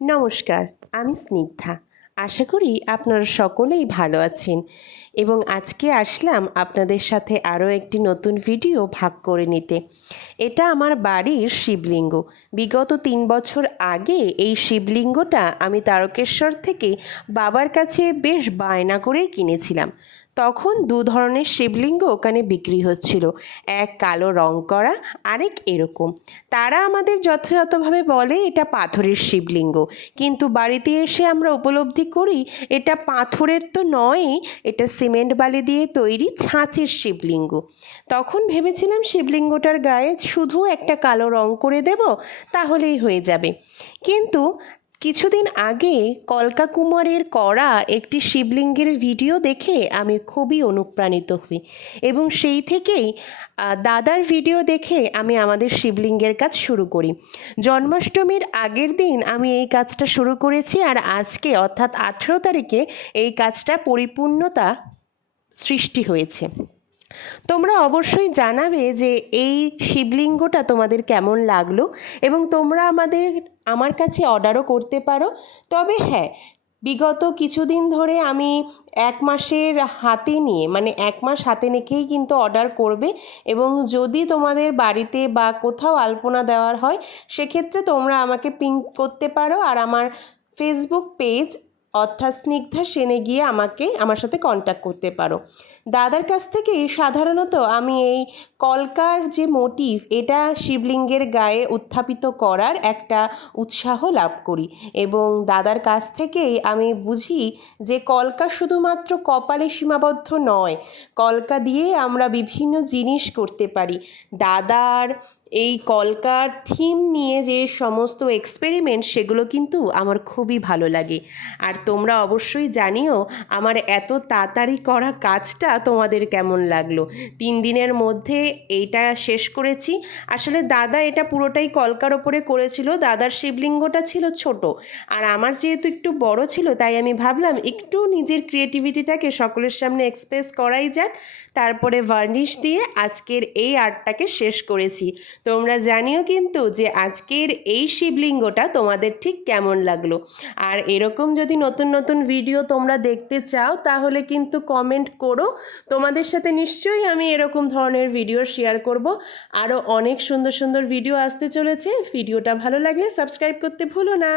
নমস্কার, আমি স্নিগ্ধা। আশা করি আপনারা সকলেই ভালো আছেন এবং আজকে আসলাম আপনাদের সাথে আরও একটি নতুন ভিডিও ভাগ করে নিতে। এটা আমার বাড়ির শিবলিঙ্গ। বিগত ৩ বছর আগে এই শিবলিঙ্গটা আমি তারকেশ্বর থেকে বাবার কাছে বেশ বায়না করেই কিনেছিলাম। তখন দু ধরনের শিবলিঙ্গ ওখানে বিক্রি হচ্ছিল, এক কালো রং করা, আরেক এরকম। তারা আমাদের যথাযথভাবে বলে এটা পাথরের শিবলিঙ্গ, কিন্তু বাড়িতে এসে আমরা উপলব্ধি করি এটা পাথরের তো নয়ই, এটা সিমেন্ট বালি দিয়ে তৈরি ছাঁচের শিবলিঙ্গ। তখন ভেবেছিলাম শিবলিঙ্গটার গায়ে শুধু একটা কালো রং করে দেব, তাহলেই হয়ে যাবে। কিন্তু কিছুদিন আগে কলকা কুমারের করা একটি শিবলিঙ্গের ভিডিও দেখে আমি খুবই অনুপ্রাণিত হই এবং সেই থেকেই দাদার ভিডিও দেখে আমি আমাদের শিবলিঙ্গের কাজ শুরু করি। জন্মাষ্টমীর আগের দিন আমি এই কাজটা শুরু করেছি, আর আজকে অর্থাৎ 18 তারিখে এই কাজটা পরিপূর্ণতা সৃষ্টি হয়েছে। তোমরা অবশ্যই জানাবে যে এই শিবলিঙ্গটা তোমাদের কেমন লাগলো এবং তোমরা আমার কাছে অর্ডারও করতে পারো। তবে হ্যাঁ, বিগত কিছুদিন ধরে আমি 1 মাসের হাতে নিয়ে, মানে 1 মাস হাতে রেখেই কিন্তু অর্ডার করবে, এবং যদি তোমাদের বাড়িতে বা কোথাও আলপনা দেওয়ার হয় সেক্ষেত্রে তোমরা আমাকে পিং করতে পারো, আর আমার ফেসবুক পেজ অর্থাৎ স্নিগ্ধা সেনে গিয়ে আমার সাথে কন্ট্যাক্ট করতে পারো। দাদার কাছ থেকেই সাধারণত আমি এই কলকার যে মোটিভ, এটা শিবলিঙ্গের গায়ে উত্থাপিত করার একটা উৎসাহ লাভ করি, এবং দাদার কাছ থেকেই আমি বুঝি যে কলকা শুধুমাত্র কপালে সীমাবদ্ধ নয়, কলকা দিয়ে আমরা বিভিন্ন জিনিস করতে পারি। দাদার এই কলকার থিম নিয়ে যে সমস্ত এক্সপেরিমেন্ট, সেগুলো কিন্তু আমার খুবই ভালো লাগে। আর তোমরা অবশ্যই জানিও আমার এত তাড়াতাড়ি করা কাজটা তোমাদের কেমন লাগলো। 3 দিনের মধ্যে এইটা শেষ করেছি। আসলে দাদা এটা পুরোটাই কলকার ওপরে করেছিল। দাদার শিবলিঙ্গটা ছিল ছোট, আর আমার যেহেতু একটু বড় ছিল, তাই আমি ভাবলাম একটু নিজের ক্রিয়েটিভিটিটাকে সকলের সামনে এক্সপ্রেস করাই যাক। তারপরে ভার্নিশ দিয়ে আজকের এই আর্টটাকে শেষ করেছি। তোমরা জানিও কিন্তু যে আজকের এই শিবলিঙ্গটা তোমাদের ঠিক কেমন লাগলো। আর এরকম যদি নতুন নতুন ভিডিও তোমরা দেখতে চাও তাহলে কিন্তু কমেন্ট করো। তোমাদের সাথে নিশ্চয়ই আমি এরকম ধরনের ভিডিও শেয়ার করব। আরও অনেক সুন্দর সুন্দর ভিডিও আসতে চলেছে। ভিডিওটা ভালো লাগলে সাবস্ক্রাইব করতে ভুলো না।